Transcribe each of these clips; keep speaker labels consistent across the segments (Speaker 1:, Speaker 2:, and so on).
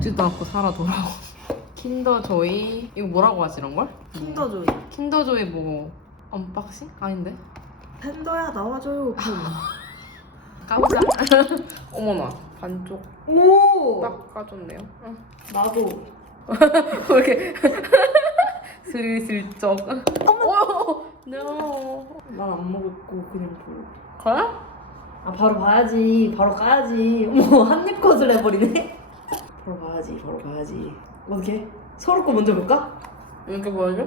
Speaker 1: 먹지도 않고 살아 돌아오. 킨더 조이 이거 뭐라고 하지 이런 걸?
Speaker 2: 킨더조이.
Speaker 1: 킨더 조이 뭐 언박싱? 아닌데?
Speaker 2: 팬더야 나와줘요.
Speaker 1: 깜짝. 어머나 반쪽
Speaker 2: 오.
Speaker 1: 딱 까줬네요. 응.
Speaker 2: 나도.
Speaker 1: 왜 이렇게 슬슬쩍. 어머. No.
Speaker 2: 난안거 그냥 볼래.
Speaker 1: 그래?
Speaker 2: 아 바로 봐야지. 바로 가야지. 어머 한입 컷을 해버리네. 바로 가야지. 바로 가야지. 어떻게? 서로 거 먼저 볼까?
Speaker 1: 이렇게 보여줘?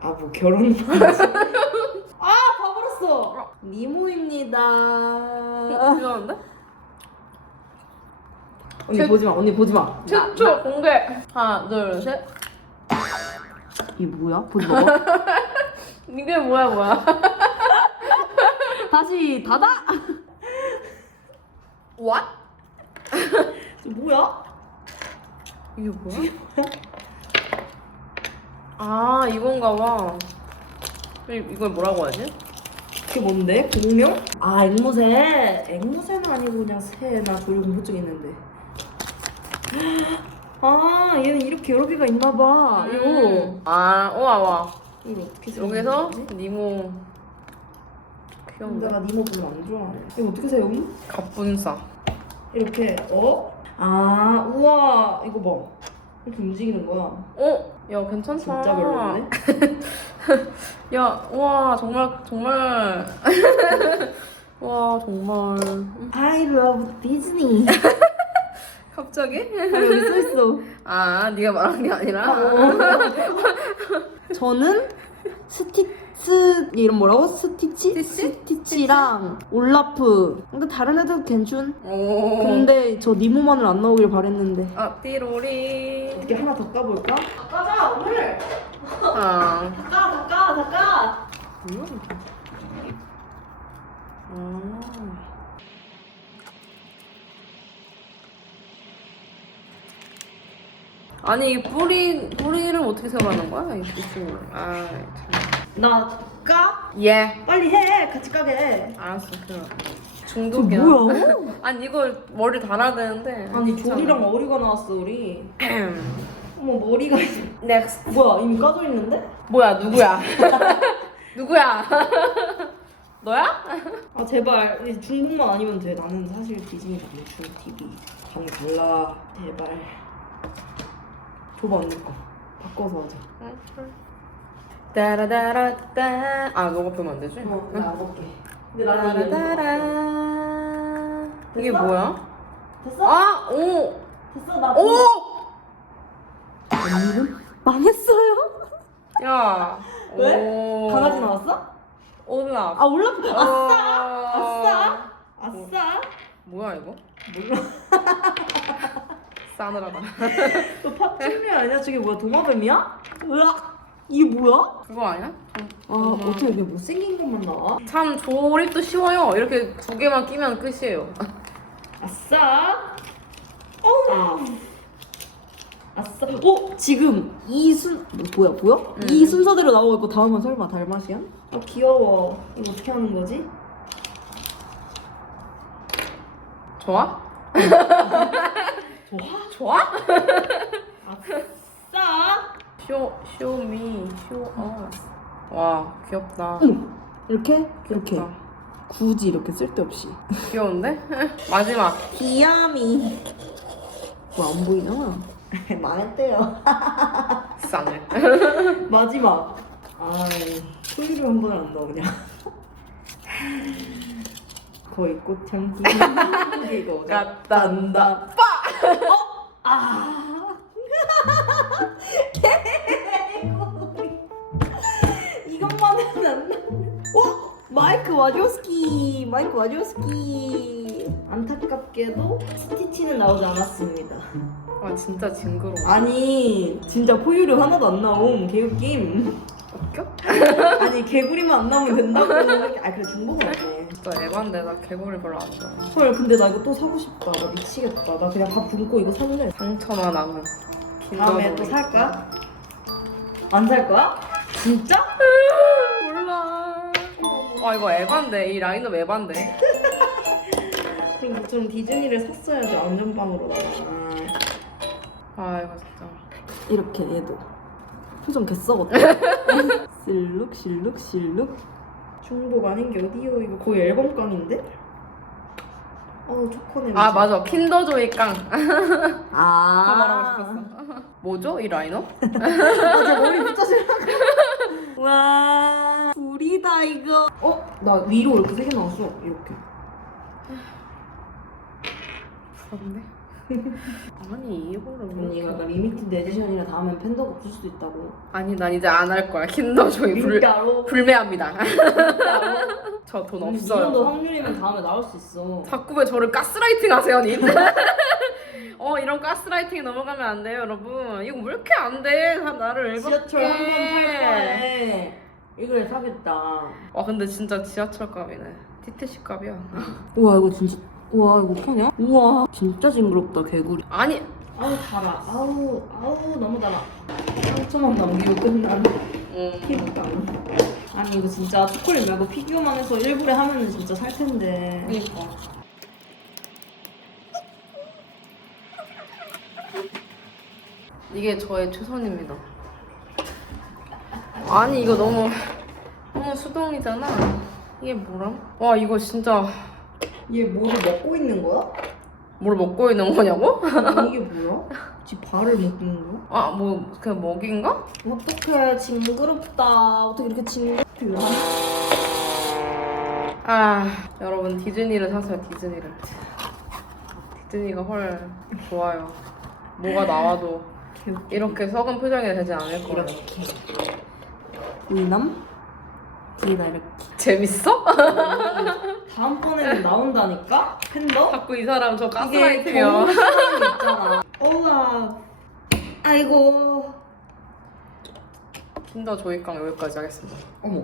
Speaker 2: 아뭐 결혼. 아 봐버렸어. 니모입니다.
Speaker 1: 이상한데?
Speaker 2: 언니
Speaker 1: 제-
Speaker 2: 보지 마. 언니 보지 마.
Speaker 1: 최초 공개. 하나, 둘, 셋.
Speaker 2: 이 뭐야? 보지 마.
Speaker 1: 이게 뭐야 뭐야?
Speaker 2: 다시 닫아.
Speaker 1: What?
Speaker 2: 뭐야?
Speaker 1: 이게 뭐야? 아 이건가 봐. 이- 이걸 뭐라고 하지?
Speaker 2: 그게 뭔데? 공룡? 아 앵무새. 앵무새는 아니고 그냥 새나 조류 공포증 있는데. 아 얘는 이렇게 여러 개가 있나 봐. 이거
Speaker 1: 음. 아 우와 와.
Speaker 2: 이거 어떻게
Speaker 1: 여기서
Speaker 2: 생겼지?
Speaker 1: 니모 귀여운데?
Speaker 2: 내가 니모 별로 안 좋아해. 이거 어떻게 세요?
Speaker 1: 갑분싸.
Speaker 2: 이렇게 어? 아 우와 이거 봐. 이렇게 움직이는 거야.
Speaker 1: 어? 야 괜찮다.
Speaker 2: 진짜 별로네.
Speaker 1: 야 우와 정말 정말. 와 정말.
Speaker 2: I love Disney.
Speaker 1: 갑자기?
Speaker 2: 여기 써 있어.
Speaker 1: 아 네가 말한 게 아니라.
Speaker 2: 저는 스티 츠 이름 뭐라고? 스티치?
Speaker 1: 스티치?
Speaker 2: 스티치랑 올라프. 근데 다른 애들 괜춘.
Speaker 1: 오.
Speaker 2: 근데 저 니모만을 안 나오길 바랬는데.
Speaker 1: 아 띠로리.
Speaker 2: 어떻게 하나 더 까볼까? 까자 오늘.
Speaker 1: 아.
Speaker 2: 까, 다 까, 다 까.
Speaker 1: 뭐야 이게? 아. 아니 이 뿌리 뿌리를 어떻게 세우라는 거야 이 친구. 아 참.
Speaker 2: 나 까?
Speaker 1: 예.
Speaker 2: 빨리 해. 같이 까게.
Speaker 1: 알았어.
Speaker 2: 저
Speaker 1: 중독이야.
Speaker 2: 뭐야?
Speaker 1: 아니 이걸 머리 달아야 되는데.
Speaker 2: 아니. 조리랑 어리가 나왔어 우리. 어머 머리가
Speaker 1: 넥스트.
Speaker 2: 뭐야 이미 까져 있는데?
Speaker 1: 뭐야 누구야? 누구야? 너야?
Speaker 2: 아 제발 이제 중국만 아니면 돼. 나는 사실 디즈니 강추 TV 감 달라. 제발. 줘봐 언니 거. 바꿔서 하자.
Speaker 1: 따라다라따. 아 너가 보면 안 되지?
Speaker 2: 어, 나안 볼게. 근데 나는 이거
Speaker 1: 따라따라. 이게
Speaker 2: 됐어?
Speaker 1: 뭐야?
Speaker 2: 됐어?
Speaker 1: 아, 오,
Speaker 2: 됐어 나.
Speaker 1: 오.
Speaker 2: 망했어요.
Speaker 1: 야.
Speaker 2: 왜?
Speaker 1: 오.
Speaker 2: 강아지 나왔어?
Speaker 1: 올라.
Speaker 2: 아 올라. 아싸.
Speaker 1: 아싸.
Speaker 2: 아싸.
Speaker 1: 뭐야 이거?
Speaker 2: 몰라.
Speaker 1: 싸늘하다.
Speaker 2: 너 팝팀이 아니야? 저게 뭐야 도마뱀이야? 으악. 이게 뭐야?
Speaker 1: 그거 아니야?
Speaker 2: 아 어떻게 이렇게 못생긴 것만 나와?
Speaker 1: 참 조립도 쉬워요. 이렇게 두 개만 끼면 끝이에요.
Speaker 2: 아싸. 어. 아싸. 어 지금 이 순 뭐야 보여?
Speaker 1: 응.
Speaker 2: 이 순서대로 나오고 있고 다음은 설마 달마시안? 아 귀여워. 이거 어떻게 하는 거지?
Speaker 1: 좋아?
Speaker 2: 좋아.
Speaker 1: 좋아? 쇼 쇼미 쇼 어스. 와 귀엽다.
Speaker 2: 응. 이렇게 이렇게
Speaker 1: 귀엽다.
Speaker 2: 굳이 이렇게 쓸데없이.
Speaker 1: 귀여운데? 마지막.
Speaker 2: 귀야미. 뭐안 보이잖아. 망했대요.
Speaker 1: 싸늘.
Speaker 2: 마지막. 아이, 소리를 한 번을 안 넣어, 그냥. 거의 꽃향기. 이거
Speaker 1: 같단다.
Speaker 2: 어? 아. 마이크 와조스키. 마이크 와조스키. 안타깝게도 스티치는 나오지 않았습니다.
Speaker 1: 아 진짜 징그러워.
Speaker 2: 아니 진짜 포유류 하나도 안 나옴 개웃김
Speaker 1: 웃겨?
Speaker 2: 아니 개구리만 안 나오면 된다고 아 그래 중복은 없네
Speaker 1: 진짜 에반데 나 개구리 별로 안 좋아해.
Speaker 2: 헐 근데 나 이거 또 사고 싶다 나 미치겠다 나 그냥 다 굶고 이거 살래
Speaker 1: 상처만 남은.
Speaker 2: 다음에 또 살까? 안 살 거야? 진짜?
Speaker 1: 아 이거 에반데. 이 라인업 에반데.
Speaker 2: 그럼 좀 디즈니를 샀어야지 안전빵으로다가
Speaker 1: 아 이거 진짜.
Speaker 2: 이렇게 얘도. 표정 개썩었다. 실룩 실룩 실룩. 중복 아닌 게 어디요? 이거 거의 앨범깡인데? 어우 초코네
Speaker 1: 아 맞아. 킨더조이 깡.
Speaker 2: 아.
Speaker 1: 말하고 싶었어. 뭐죠? 이 라이너?
Speaker 2: 맞아 머리 붙여주려고 와 불이다. 이거 어? 나 위로 이렇게 세 개 나왔어. 이렇게.
Speaker 1: 부럽네. 아니 이거를 왜
Speaker 2: 언니가 나 리미티드 에디션이라 다음엔 팬더가 없을 수도 있다고.
Speaker 1: 아니 난 이제 안 할 거야. 킨더조이 불,
Speaker 2: 진짜로
Speaker 1: 불매합니다. 저 돈
Speaker 2: 이 정도
Speaker 1: 없어요.
Speaker 2: 확률이면 다음에 나올 수 있어.
Speaker 1: 자꾸 왜 저를 가스라이팅 하세요 님? 어 이런 가스라이팅에 넘어가면 안 돼요 여러분. 이거 왜 이렇게 안돼? 나를 왜
Speaker 2: 지하철 한번 탈 거에 이걸 사겠다.
Speaker 1: 와 근데 진짜 지하철 값이네. 티켓시 값이야.
Speaker 2: 우와 이거 진짜 우와 이거 어떡하냐? 우와. 진짜 징그럽다 개구리.
Speaker 1: 아니!
Speaker 2: 아우 달아. 아우 아우 너무 달아. 상처만 남기고 끝나는
Speaker 1: 음,
Speaker 2: 피부감 아니 이거 진짜 초콜릿 말고 피규어만 해서 일부러 하면은 진짜 살 텐데.
Speaker 1: 그니까. 이게 저의 최선입니다 아니 이거 너무 너무 수동이잖아 이게 뭐람? 와 이거 진짜
Speaker 2: 얘 뭐를 먹고 있는 거야?
Speaker 1: 뭘 먹고 있는 거냐고?
Speaker 2: 이게 뭐야? 지 발을 먹고 있는 거야?
Speaker 1: 아 뭐 그냥 먹인가?
Speaker 2: 어떡해 징그럽다 어떻게 이렇게 징그럽게
Speaker 1: 아 여러분 디즈니를 사세요 디즈니를 디즈니가 헐 좋아요 뭐가 나와도 이렇게 썩은 표정이 되지 않을 거예요
Speaker 2: 이렇게 불남? 불이다 이렇게
Speaker 1: 재밌어?
Speaker 2: 다음번에는 나온다니까? 팬더?
Speaker 1: 자꾸 이 사람 저
Speaker 2: 이게
Speaker 1: 가스라이팅이야
Speaker 2: 경험이 있잖아 올라 아이고
Speaker 1: 킨더 조이깡 여기까지 하겠습니다
Speaker 2: 어머